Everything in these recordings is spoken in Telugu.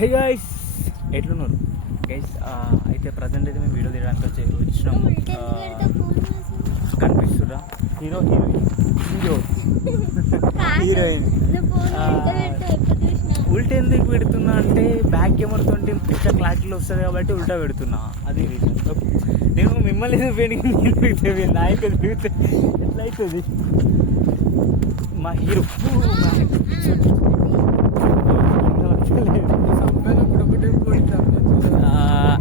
హే గైస్, ఎట్లున్నారు గైస్? అయితే ప్రజెంట్ అయితే మేము వీడియో తీయడానికి వచ్చినాము. కనిపిస్తురా హీరో హీరోయిన్ ఉల్టా ఎందుకు పెడుతున్నా అంటే బ్యాక్ కెమెరాతో పిక్చర్ క్లారిటీలో వస్తుంది కాబట్టి ఉల్టా పెడుతున్నా. అది రీజన్. ఓకే, నేను మిమ్మల్ని పెడితే నాయకు ఎట్లా అవుతుంది? మా హీరో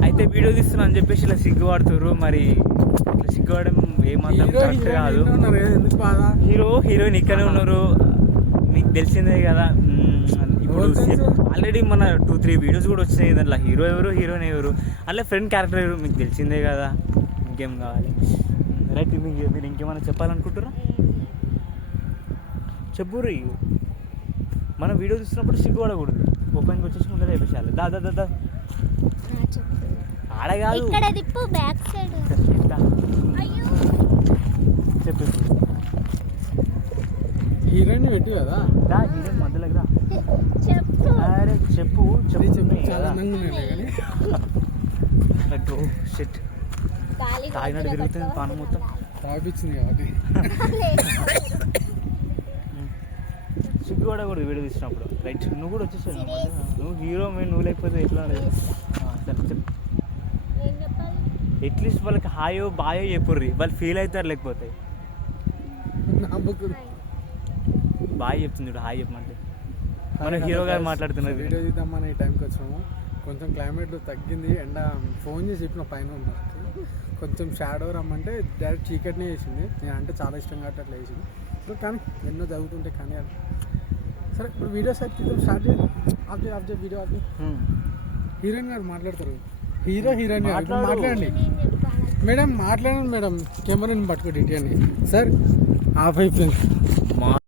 అయితే వీడియో తీస్తున్నా అని చెప్పేసి ఇలా సిగ్గుపడుతుర్రు. మరి ఇట్లా సిగ్గుపడడం ఏమాత్రం కరెక్ట్ కాదు. హీరోయిన్ ఇక్కడే ఉన్నారు, మీకు తెలిసిందే కదా. ఇప్పుడు ఆల్రెడీ మన 2-3 వీడియోస్ కూడా వచ్చినాయి. దాంట్లో హీరో ఎవరు, హీరోయిన్ ఎవరు, అట్లా ఫ్రెండ్ క్యారెక్టర్ ఎవరు మీకు తెలిసిందే కదా. ఇంకేం కావాలి? రైట్, మీరు ఇంకేమైనా చెప్పాలనుకుంటారా? చెప్పుర్రి. మనం వీడియో చూస్తున్నప్పుడు సిగ్గుపడకూడదు. ఓపెన్కి వచ్చేసి ముందర చెప్పేసాలి. దాదా ఆడ కాదు, చెప్పు. హీరోయిన్ పెట్టి కదా, హీరోయిన్ మధ్యలోకి రా. అరే చెప్పు తాగినట్టు తిరుగుతుంది పానం మొత్తం. తాగిపించింది కాబట్టి సిగ్గుపడకూడదు వీడియో తీసినప్పుడు. రైట్, నువ్వు కూడా వచ్చేసావు. నువ్వు హీరో నువ్వు లేకపోతే ఎట్లా? సరే చెప్పు. అట్లీస్ట్ వాళ్ళకి హాయో బాయో చెప్పుర్రి, వాళ్ళు ఫీల్ అవుతారు. లేకపోతే బాయ్ చెప్తుంది, హాయ్ చెప్పమంటే మన హీరో గారు మాట్లాడుతున్నారు. వీడియో తీద్దామని ఈ టైంకి వచ్చాము. కొంచెం క్లైమేట్ తగ్గింది, ఎండ. ఫోన్ చేసి చెప్పిన పైన కొంచెం షాడో రమ్మంటే డైరెక్ట్ చీకట్నే వేసింది. నేను అంటే చాలా ఇష్టం కాబట్టి అట్లా వేసింది. సో కానీ ఎన్నో జరుగుతుంటే కానీ అది సరే. ఇప్పుడు వీడియో స్టార్ట్ చేయండి. Of video of. హీరోయిన్ గారు మాట్లాడతారు. హీరోయిన్ గారు మాట్లాడండి మేడం. మాట్లాడండి మేడం. కెమెరాని పట్టుకోండి ఇటీ అని. సార్ ఆఫ్ అయిపోయింది.